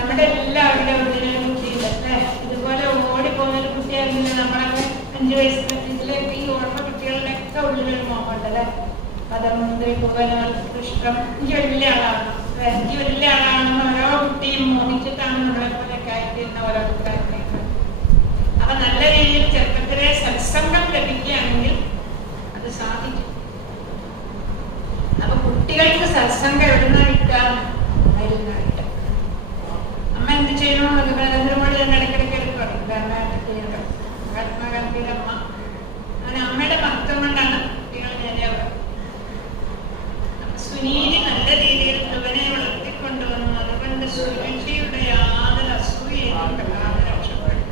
നമ്മുടെ എല്ലാവരുടെ ഉള്ളിലും കുട്ടിയുണ്ട് അല്ലേ? ഇതുപോലെ ഓടിപ്പോകുന്നൊരു കുട്ടിയായിരുന്നു നമ്മളൊക്കെ 5 വയസ്സിൽ. ഇതിലേക്ക് ഈ ഓർമ്മ കുട്ടികളുടെയൊക്കെ ഉള്ളിലൊരു മോഹമുണ്ട് അല്ലേ? പദമന്ത്രി പുകനോത്കൃഷ്ടം. എനിക്ക് വലിയ ആളാണ്, എനിക്ക് വലിയ ആളാണെന്ന് ഓരോ കുട്ടിയും മോഹിച്ചിട്ടാണ് നമ്മളെ പോലെയൊക്കെ ആയിത്തീരുന്ന ഓരോരുത്തരായിട്ട്. അപ്പൊ നല്ല രീതിയിൽ ചെറുപ്പത്തിലെ സത്സംഗം ലഭിക്കുകയാണെങ്കിൽ അത് സാധിക്കും. അപ്പൊ കുട്ടികൾക്ക് സത്സംഗം എവിടുന്ന കിട്ടാം? മരുന്നായിട്ട്. അമ്മ എന്ത് ചെയ്യണോ അത് നരേന്ദ്രമോദി തന്നെ ഇടയ്ക്കിടയ്ക്ക് എടുക്കും. മഹാത്മാഗാന്ധിയുടെ അമ്മ അങ്ങനെ അമ്മയുടെ മഹത്വം കൊണ്ടാണ് കുട്ടികൾ നേരെയാവുക. സുനീതി നല്ല രീതിയിൽ അവനെ വളർത്തിക്കൊണ്ടുവന്നു. അതുകൊണ്ട് സുരുചിയുടെ യാതൊരു അസൂയയും പ്രധാന രക്ഷപ്പെടും.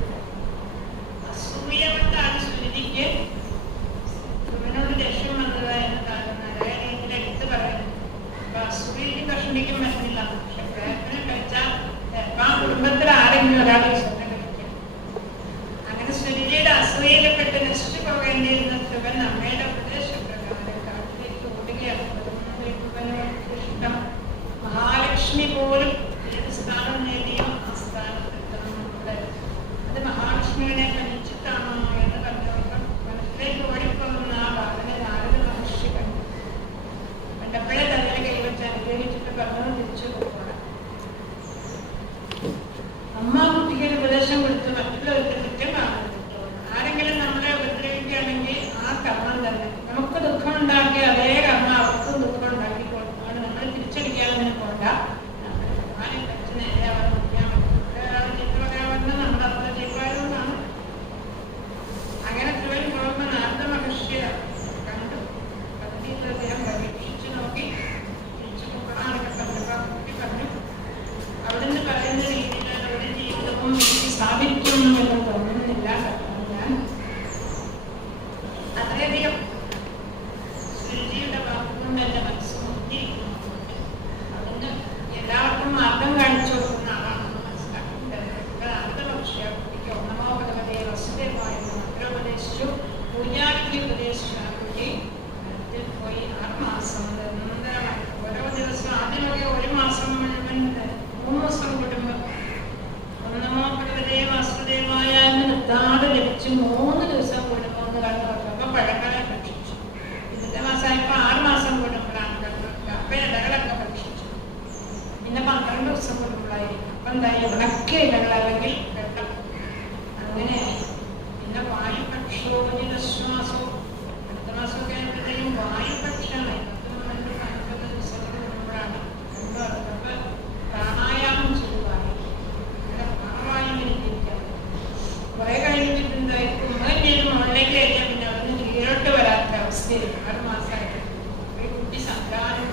അസൂയ കൊണ്ടാണ് സുരുചിക്ക് അവനോട് ലക്ഷ്യം വന്നത് എന്നതാണ് നാരായണീയത്തിൽ എടുത്ത് പറയുന്നത്. അപ്പൊ അസൂയക്ക് കഷ്ണിക്കും പറ്റുന്നില്ല. പക്ഷെ പ്രയത്നം കഴിച്ചാൽ ആ കുടുംബത്തിൽ ആരെങ്കിലും ഒരാളെ സ്വന്തം കഴിക്കും. അങ്ങനെ സുരുചിയുടെ അസൂയയിൽപ്പെട്ട് നശിച്ചു പോകേണ്ടിയിരുന്ന ശിവൻ അമ്മയുടെ ഉപദേശപ്രകാരം കാട്ടിലേക്ക് ഓടുകയാണ്. ഇഷ്ടം മഹാലക്ഷ്മി പോലും ഏത് സ്ഥാനം നേടിയോ ആ സ്ഥാനത്തെത്തുന്നുണ്ട്. അത് മഹാലക്ഷ്മിയുടെ പരീക്ഷിത്താണോ എന്ന് കണ്ടുകൊണ്ട് മനസ്സിലേക്ക് ഓടിപ്പോകുന്ന ആ ഭാഗനെ നാരദ മഹർഷി കണ്ടു. കണ്ടപ്പോഴേ തന്നെ കൈവച്ച് അനുഗ്രഹിച്ചിട്ട് പറഞ്ഞു തിരിച്ചു പോകണം. അമ്മ കുട്ടിക്ക് ഒരു ഉപദേശം കൊടുത്ത് മറ്റുള്ളവർക്ക് കുറ്റം കാണുന്നത്. ആരെങ്കിലും നമ്മളെ ഉപദ്രവിക്കുകയാണെങ്കിൽ ആ കർമ്മം തന്നെ നമുക്ക് ദുഃഖം ഉണ്ടാക്കി അതേ കർമ്മം അവർക്കും ദുഃഖം ഉണ്ടാക്കി കൊടുക്കുകയാണ്. നമ്മൾ തിരിച്ചടിക്കാതെ പോണ്ട. ഭഗവാനെ പറ്റി നേരെ അവർ നോക്കിയാൽ മതി. ചിന്ത പറയാമെന്ന് നമ്മൾ അത്ര ചെയ്യുവായതുകൊണ്ടാണ്. അങ്ങനെ ത്രിവൻ പോകുമ്പോൾ നാരദ മഹർഷിയെ കണ്ടു. പദ്ധതിയിൽ അദ്ദേഹം പരീക്ഷിച്ചു നോക്കി. തിരിച്ചു പോകണമെന്നൊക്കെ പറഞ്ഞപ്പോൾ കുട്ടി പറഞ്ഞു. അവിടുന്ന് പറയുന്ന രീതിയിലാണ് അവിടെ ജീവിതവും സ്ഥാപിക്കുമെന്ന് തോന്നുന്നില്ല. ഞാൻ അത്രയധികം സുരുചിയുടെ വാക്കുകൊണ്ട് എൻ്റെ മനസ്സ് മുട്ടിയിരിക്കുന്നു. അതിന് എല്ലാവർക്കും മാർഗം കാണിച്ചു കൊടുക്കുന്ന ആളാണെന്ന് മനസ്സിലാക്കുന്നത്. അടുത്ത പക്ഷേ കുട്ടിക്ക് ഒന്നമോ ഭഗവതേ വസുദേവായ മന്ത്രോപദേശിച്ചു, പൂജാവിധി ഉപദേശിച്ചു. ആ കുട്ടി പോയി 6 മാസം നിരന്തരമായി ഓരോ ദിവസം ആദ്യമൊക്കെ 1 മാസം മുഴുവൻ 3 ദിവസം കൂടുമ്പോൾ ഒന്നമോ ഭഗവതേ വാസുദേവായ എന്ന് നിർത്താതെ ലഭിച്ചു. 3 ദിവസം കൂടുമ്പോൾ ഒന്ന് കണ്ടു നോക്കുമ്പോൾ പഴങ്ങളെ ഭക്ഷിച്ചു. ഇന്നത്തെ മാസമായപ്പോൾ 6 മാസം കൂടുമ്പോഴാണ് കണ്ടു. അപ്പൊ ഇലകളൊക്കെ ഭക്ഷിച്ചു. പിന്നെ 12 ദിവസം കൂടുമ്പോഴായിരിക്കും. അപ്പൊ എന്തായി? ഉണക്കിയ ഇലകൾ അല്ലെങ്കിൽ വെള്ളം. അങ്ങനെയായി. പിന്നെ വായുപക്ഷോജിതശ്വാസവും അടുത്ത മാസമൊക്കെ ആയപ്പോഴത്തേക്കും വായുപക്ഷമായി. 10-15 ദിവസം കൂടുമ്പോഴാണ് അപ്പൊ പ്രാണായാമം ചെയ്യുവായി. അങ്ങനെ പ്രാണവായുവിനിരിക്കാം. കുറെ കഴിഞ്ഞിട്ട് എന്തായിരിക്കും? എന്തെങ്കിലും മുകളിലേക്ക് കഴിഞ്ഞാൽ പിന്നെ അവിടുന്ന് കീഴോട്ട് വരാത്ത അവസ്ഥയിൽ 6 മാസമായിട്ട് ഒരു കുട്ടി സന്താനം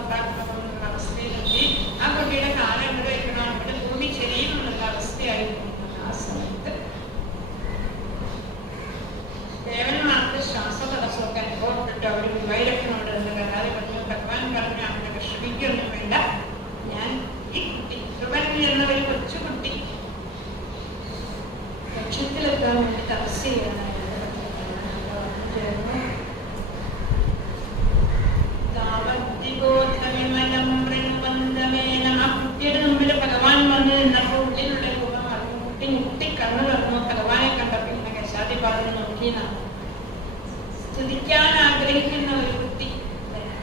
ഉണ്ടാക്കണമെന്നുള്ള അവസ്ഥയിലെത്തി. ആ കുട്ടിയുടെ കാലം എവിടെ വയ്ക്കണം, ഇവിടെ ഭൂമി ചെരിയുമെന്നുള്ള അവസ്ഥയായിരുന്നു. ആ സമയത്ത് ദേവന്മാർക്ക് ശ്വാസതടസ്സമൊക്കെ അനുഭവപ്പെട്ടു. അവർ ഗുരുവായൂരപ്പനോട് എന്ന് കരാതെ പറഞ്ഞു. ഭഗവാൻ പറഞ്ഞു അവനെ വിഷമിക്കൊന്നും വേണ്ട, ഞാൻ ഈ കുട്ടി ധ്രുവൻ എന്ന ഒരു കൊച്ചുകുട്ടി ലക്ഷ്യത്തിലെത്താൻ വേണ്ടി തപസ് ചെയ്യാനാണ്. കുട്ടിയുടെ മുമ്പിൽ ഭഗവാൻ വന്ന് നിന്നപ്പോൾ ഉള്ളിലുള്ള രൂപം അറിഞ്ഞു. കുട്ടി മുട്ടി കണ്ണു തുറന്നു. ഭഗവാനെ കണ്ടപ്പോൾ ഇങ്ങനെ കശാദിപാതിനെ നോക്കിയെന്നാണ്. സ്തുതിക്കാൻ ആഗ്രഹിക്കുന്ന ഒരു കുട്ടി.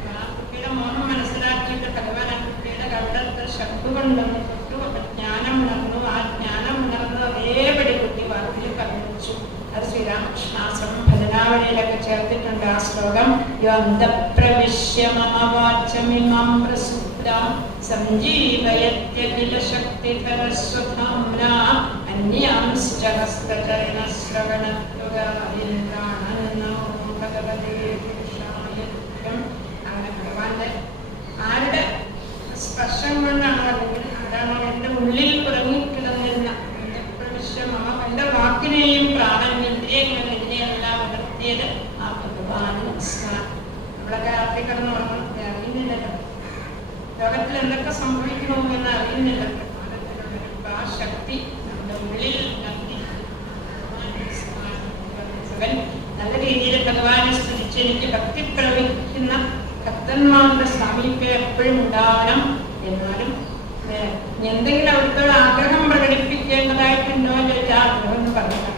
ആ കുട്ടിയുടെ മോഹം മനസ്സിലാക്കിയിട്ട് ഭഗവാൻ ആ കുട്ടിയുടെ കണ്ടത്ത് ശബ്ദുകൊണ്ടെന്ന് തൊട്ടു. ജ്ഞാനം ഉണർന്നു. ആ ജ്ഞാനം ഉണർന്നത് അതേപടി കുട്ടി വാക്കിൽ പറഞ്ഞു. അത് ശ്രീരാമകൃഷ്ണാശ്രമം ഭജനാവലിയിലൊക്കെ ചേർത്തിട്ടുണ്ട് ആ ശ്ലോകം. യോന്തപ്രവിശ്യ മമ വാചമിമാം പ്രസുപ്താം സഞ്ജീവയത്യഖില ശക്തിധരസ്വധാംനാ അന്യാംശ്ച ഹസ്തചരണശ്രവണത്വഗായന്ത്രാണന്നോ ഭഗവതേ പുരുഷായത്വം. അങ്ങനെ ഭഗവാന്റെ ആരുടെ സ്പർശം കൊണ്ടാണോ അല്ലെങ്കിൽ ആരാണോ എൻ്റെ ഉള്ളിൽ ഉറങ്ങിക്കിടന്നിരുന്ന എൻ്റെ പ്രവിശ്യമമ എൻ്റെ വാക്കിനെയും പ്രാണനിന്ദ്രിയങ്ങളെല്ലാം ഉണർത്തിയത് ആ ഭഗവാന് നമസ്കാരം. നമ്മളൊക്കെ രാത്രി കിടന്ന് ഉറങ്ങണം അറിയുന്നില്ലല്ലോ. ലോകത്തിൽ എന്തൊക്കെ സംഭവിക്കണമെന്ന് അറിയുന്നില്ല. ആ ശക്തി നമ്മുടെ ഉള്ളിൽ നല്ല രീതിയിൽ ഭഗവാനെ സ്തുതിച്ച് എനിക്ക് ഭക്തി പ്രവഹിക്കുന്ന ഭക്തന്മാരുടെ സാമീപ്യം എപ്പോഴും ഉണ്ടാവണം. എന്നാലും എന്തെങ്കിലും അവിടുത്തെ ആഗ്രഹം പ്രകടിപ്പിക്കേണ്ടതായിട്ടുണ്ടോ എന്ന് ചോദിച്ചാൽ ആഗ്രഹം എന്ന് പറഞ്ഞില്ല.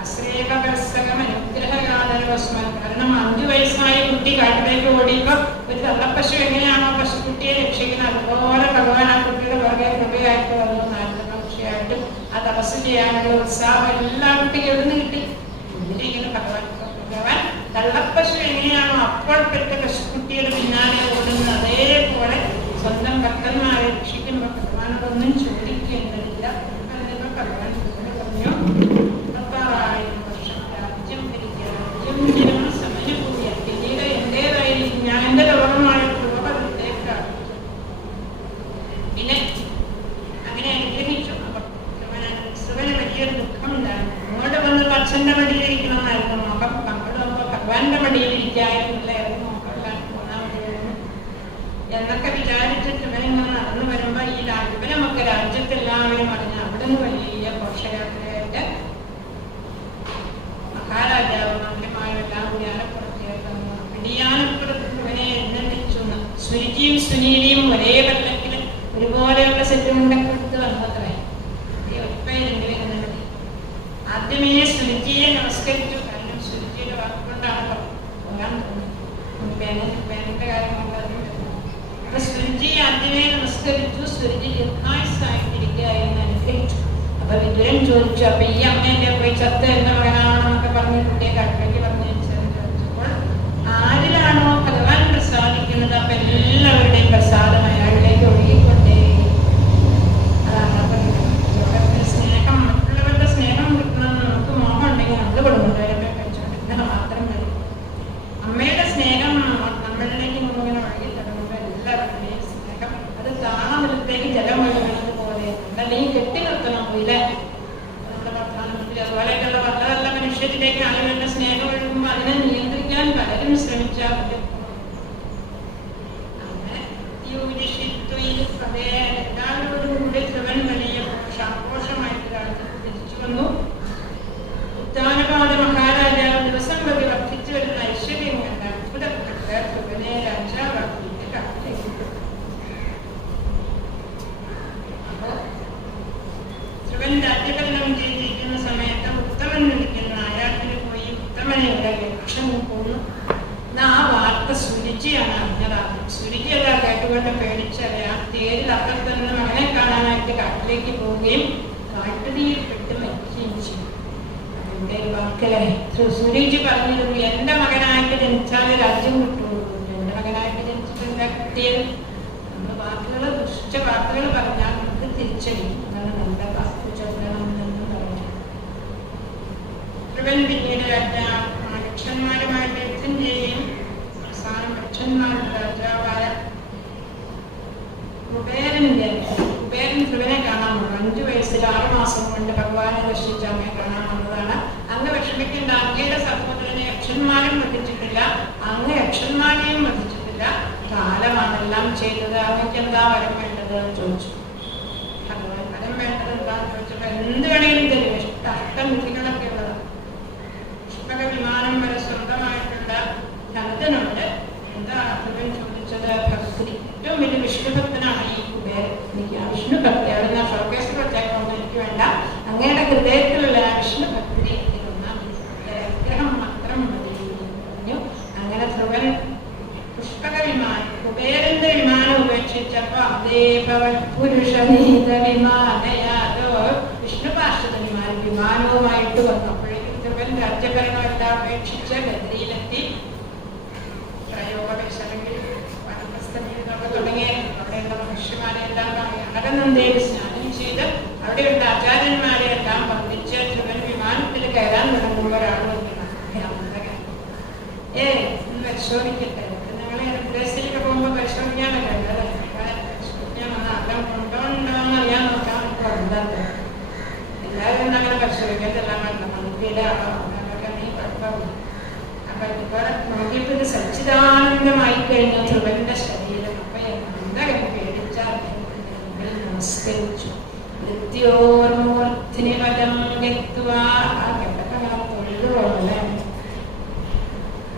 അശ്രേകപരസകമനുഗ്രഹകാലസ്മൻ. കാരണം 5 വയസ്സായ കുട്ടി കാട്ടിലേക്ക് ഓടിയപ്പോൾ ഒരു തള്ളപ്പശു എങ്ങനെയാണോ പശുക്കുട്ടിയെ രക്ഷിക്കുന്നത് അതുപോലെ ഭഗവാൻ ആ കുട്ടിയുടെ പുറകെ കൃപയായിട്ട് വന്നു. നാരദമഹർഷിയായിട്ട് ആ തപസ് ചെയ്യാനുള്ള ഉത്സാഹം എല്ലാ കുട്ടിക്കും എവിടുന്ന് കിട്ടി? ഇതിലിങ്ങനെ ഭഗവാൻ തള്ളപ്പശു എങ്ങനെയാണോ അപ്പോൾ പെട്ട പശുക്കുട്ടിയുടെ പിന്നാലെ ഓടുന്നത് അതേപോലെ സ്വന്തം ഭക്തന്മാരെ രക്ഷിക്കുമ്പോൾ ഭഗവാനോടൊന്നും ചോദിക്കേണ്ടതില്ല. അതിപ്പോൾ ഭഗവാൻ പറഞ്ഞു 16,000 വർഷം രാജ്യം ഭരിക്കുക, രാജ്യം ജനം സമയപൂർത്തിയ, പിന്നീട് എന്റേതായിരിക്കും, ഞാൻ എന്റെ ലോകമായ ലോകത്തേക്കാണ്. പിന്നെ അങ്ങനെ അനുഗ്രഹിച്ചു. അപ്പൊ ശിവന് വലിയൊരു ദുഃഖം ഉണ്ടായിരുന്നു. അങ്ങോട്ട് വന്ന് അച്ഛന്റെ മടിയിലിരിക്കണമെന്നായിരുന്നു മോഹം. അങ്ങോട്ട് വന്നപ്പോ ഭഗവാന്റെ മടിയിലിരിക്കായിരുന്നില്ലായിരുന്നു മോഹൻലാൽ പോകാൻ എന്നൊക്കെ വിചാരിച്ചിട്ട് ഇവനിങ്ങനെ നടന്നു വരുമ്പോ ഈ ഇവനമൊക്കെ രാജ്യത്തെല്ലാവരും അറിഞ്ഞ അവിടെ നിന്ന് വലിയ ഘോഷയാത്രയായിട്ട് മഹാരാജാവ് മന്ത്രിമാരും എല്ലാം കൂടി ആനപ്പുറത്തേക്ക് പിടിയാനപ്പുറത്ത് ഇവനെ എഴുന്നള്ളിച്ചു. സുരുചിയും സുനീലിയും ഒരേ പല്ലക്കിൽ ഒരുപോലെയുള്ള സെറ്റ് മുണ്ടൊക്കെ എടുത്ത് വന്നത്രേ. ആദ്യമേ സുരുചിയെ നമസ്കരിച്ചു. കാരണം സുരുചിയുടെ വാക്കുകൊണ്ടാണല്ലോ പോകാൻ തോന്നുന്നത്. വേനന്റെ കാര്യങ്ങളുള്ളത്. അപ്പൊ സുരുചി ആദ്യമേ നമസ്കരിച്ചു. സുരുചി ദീർഘായുസ്സായിട്ടിരിക്കുക എന്ന് അനുഗ്രഹിച്ചു. അപ്പൊ വിദുരൻ ചോദിച്ചു, അപ്പൊ ഈ അമ്മേന്റെ പോയി ചത്ത് എന്റെ മകനാണെന്നൊക്കെ പറഞ്ഞ് കുട്ടിയെ കട്ടിലേക്ക് പറഞ്ഞനുസരിച്ച് ചോദിച്ചപ്പോൾ ആരിലാണോ ഭഗവാൻ പ്രസാദിക്കുന്നത് അപ്പൊ എല്ലാവരുടെയും പ്രസാദം അയാളിലേക്ക് ഒഴുകിക്കൊണ്ടേ. അതാണ് സ്നേഹം, മറ്റുള്ളവരുടെ സ്നേഹം കിട്ടണമെന്ന് നമുക്ക് മോഹം ഉണ്ടെങ്കിൽ നമ്മൾ കൊടുക്കുന്നവരെ കഴിച്ചുകൊണ്ടിരുന്നാൽ മാത്രം മതി. അമ്മയുടെ സ്നേഹം നമ്മളിലേക്ക് മുഴുവൻ ഒഴുകി തുടങ്ങുമ്പോൾ എല്ലാവരുടെയും സ്നേഹം അത് താണനിലത്തേക്ക് ജലം ഒഴുകുന്നത് പോലെ അല്ലെങ്കിൽ കെട്ടി നിർത്തണം പോയില്ലേ. നമ്മുടെ പ്രധാനമന്ത്രി അതുപോലെയൊക്കെയുള്ള നല്ല നല്ല മനുഷ്യരിലേക്ക് ആളുകളുടെ സ്നേഹം ഒഴുകുമ്പോൾ അതിനെ നിയന്ത്രിക്കാൻ പലരും ശ്രമിച്ചാൽ അങ്ങനെ എല്ലാവരോടും കൂടി ധ്രുവൻ വലിയ ആഘോഷമായിട്ട് രാജ്യത്ത് തിരിച്ചു വന്നു. ഉദ്ദാനപാദ മഹാരാജാവ് ദിവസം പ്രതി വർദ്ധിച്ചു വരുന്ന ഐശ്വര്യം കണ്ട അത്ഭുതപ്പെട്ട ധ്രുവനെ രാജാവാക്കിയിട്ട് കാട്ടിലേക്ക്. അപ്പോ ധ്രുവൻ രാജ്യഭരണം ചെയ്തിരിക്കുന്ന സമയത്ത് ഉത്തമൻ വിളിക്കുന്ന അയാൾക്ക് പോയി ഉത്തമനെ ഇവിടെ ലക്ഷം പോന്നു. ആ വാർത്ത സുരുചിയാണ് അറിഞ്ഞതാണ്. സുരുചി അതാ കേട്ടുകൊണ്ട് പേടിച്ചറിയാം. തേരിൽ അപ്പുറത്ത് നിന്ന് മകനെ കാണാനായിട്ട് കാട്ടിലേക്ക് പോവുകയും കാട്ടുതീയിൽപ്പെട്ട് മരിക്കുകയും ചെയ്യും. അതിന്റെ വാക്കലെ സുരുചി പറഞ്ഞിരുന്നു, എന്റെ മകനായിട്ട് ജനിച്ചാൽ രാജ്യം കിട്ടുള്ളൂ, എന്റെ മകനായിട്ട് ജനിച്ചിട്ട് എന്താ കിട്ടിയത്? നമ്മൾ വാക്കുകൾ ദുഷ്ട വാക്കുകൾ പറഞ്ഞാൽ നമുക്ക് തിരിച്ചടിക്കും. അതാണ് നല്ല വാക്കു ചൊല്ലണം എന്ന് പറഞ്ഞു. ധ്രുവൻ പിന്നീട് ലക്ഷന്മാരുമായിട്ട് യുദ്ധം ചെയ്യുകയും അവസാനം ലക്ഷന്മാരുടെ രാജാവായ കുബേരൻ ധ്രുവനെ കാണാൻ വന്നു. 5 വയസ്സിൽ 6 മാസം കൊണ്ട് ഭഗവാനെ ദർശിച്ച അമ്മയെ കാണാൻ വന്നതാണ്. അങ്ങ് വിഷമിക്കേണ്ട, അങ്ങയുടെ സഹോദരനെ യക്ഷന്മാരും വധിച്ചിട്ടില്ല, അങ്ങ് യക്ഷന്മാരെയും വധിച്ചിട്ടില്ല, കാലമാണെല്ലാം ചെയ്തത്, അങ്ങക്ക് എന്താ വരം വേണ്ടത് എന്ന് ചോദിച്ചു. ഭഗവാൻ വരം വേണ്ടത് എന്താന്ന് ചോദിച്ചപ്പോ എന്ത് വേണമെങ്കിലും തരും. അഷ്ടനിധികളൊക്കെ ഉള്ളതാണ്. പുഷ്പക വിമാനം വരെ സ്വന്തമായിട്ടുള്ള നന്ദനുണ്ട്. എന്താ ധ്രുവൻ ചോദിച്ചത്? ഭക്തി. ഏറ്റവും വലിയ വിഷ്ണുഭക്തനാണ് ഈ കുബേരൻ. എനിക്ക് ആ വിഷ്ണു ഭക്തി അവിടെ ഞാൻ ഷോക്കേസ് പ്രത്യേകമൊന്നും എനിക്ക് വേണ്ട, അങ്ങയുടെ ഹൃദയത്തിലുള്ള വിഷ്ണു ഭക്തി അനുഗ്രഹം മാത്രം മതി പറഞ്ഞു. അങ്ങനെ ധ്രുവൻ പുഷ്പക വിമാനം കുബേരന്റെ വിമാനം ഉപേക്ഷിച്ചപ്പോ അതേപവൻ പുരുഷനീത വിമാനയാതോ വിഷ്ണു പാർശ്വത വിമാനവുമായിട്ട് വന്നപ്പോഴേക്കും ധ്രുവൻ രാജ്യഭരണമെല്ലാം ഉപേക്ഷിച്ച ഗദ്രിയിലെത്തി. പ്രയോഗപരിസരങ്ങളിൽ വനപ്രസ്ഥജീവിതമൊക്കെ തുടങ്ങിയ അവിടെയുള്ള മനുഷ്യന്മാരെല്ലാം അടകനന്ദയിൽ സ്നാനം ചെയ്ത് അവിടെയുള്ള ആചാര്യന്മാരെ എല്ലാം വന്ദിച്ച് ധ്രുവൻ വിമാനത്തിൽ കയറാൻ തുടങ്ങുമ്പോൾ ഒരാൾ ഒന്ന് പരിശോധിക്കട്ടെ. ഞങ്ങളെ എയർപ്ലേസിലൊക്കെ പോകുമ്പോൾ പരിശോധിക്കാനല്ലേ പരിശോധിക്കാൻ വന്ന ആട്ടം കൊണ്ടോണ്ടോന്ന് അറിയാൻ നോക്കാൻ നമുക്ക് വന്നത്. എല്ലാവരും ഒന്നും അങ്ങനെ പരിശോധിക്കാതെല്ലാം വേണ്ട, മന്ത്രിയുടെ ആളോ അങ്ങനെയൊക്കെ നീ കുഴപ്പമില്ല. അപ്പൊ ഇതുപോലെ നോക്കിയപ്പോൾ ഇത് സച്ചിദാനന്ദമായി കഴിഞ്ഞ ധ്രുവന്റെ ശരീരം. അപ്പൊ എന്താ പേടിച്ചാൽ നമസ്കരിച്ചു. മൃത്യോർമൂർത്തിനി പദം ഗത്വാ. ആ കേട്ടൊക്കെ അങ്ങനെ തൊഴിലുകളല്ലേ.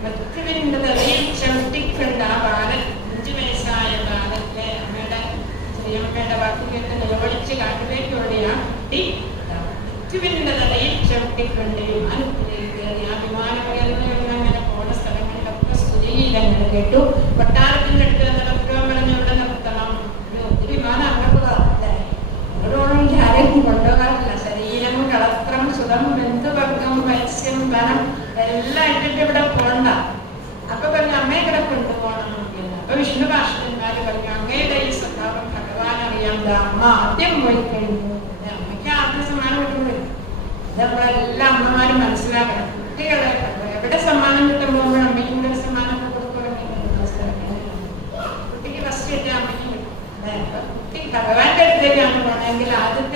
മൃത്യുവിന്റെ തലയിൽ ചവിട്ടിക്കണ്ട ആ ബാലൻ, 5 വയസ്സായ ബാലന്റെ അമ്മയുടെ ശ്രീയമ്മയുടെ വാക്ക് കേട്ട് കയറിയിട്ടുണ്ട്, വിമാനത്തിലേക്ക് കയറി. ആ വിമാനം ഉയർന്ന് അങ്ങനെ പോണ സ്ഥലങ്ങളിലൊക്കെ സ്തുതിയില്ലങ്ങൾ കേട്ടു. കൊട്ടാരത്തിൻ്റെ അടുത്ത് നിലനിർത്തുക പറഞ്ഞ് ഇവിടെ നിർത്തണം. ഒരു വിമാനം അങ്ങോട്ട് പറഞ്ഞില്ലായി. ഓരോന്നും ആരെയും കൊണ്ടുപോകാറില്ല. ശരീരം കളത്രം സുഖം ബന്ധുവർഗം മത്സ്യം വനം എല്ലാം ഇട്ടിട്ട് ഇവിടെ പോകണ്ട. അപ്പൊ പറഞ്ഞു അമ്മയെ ഇവിടെ കൊണ്ടുപോകണം. അപ്പൊ വിഷ്ണു ഭാഷകന്മാർ പറഞ്ഞു അങ്ങയുടെ ഈ സ്വഭാവം ഭഗവാൻ അറിയാണ്ട് അമ്മ ആദ്യം പോയി കഴിഞ്ഞു. അമ്മയ്ക്ക് ആദ്യം സമ്മാനം കിട്ടുന്നത് നമ്മളെല്ലാ അമ്മമാരും മനസ്സിലാക്കണം. കുട്ടികളെ എവിടെ സമ്മാനം കിട്ടുമ്പോൾ അമ്മയ്ക്കും കൂടെ സമ്മാനം കുട്ടിക്ക് ഫസ്റ്റ് കിട്ടിയ അമ്മയ്ക്കും കിട്ടും. കുട്ടി ഭഗവാന്റെ അടുത്തേക്കാണ് പോകണമെങ്കിൽ ആദ്യത്തെ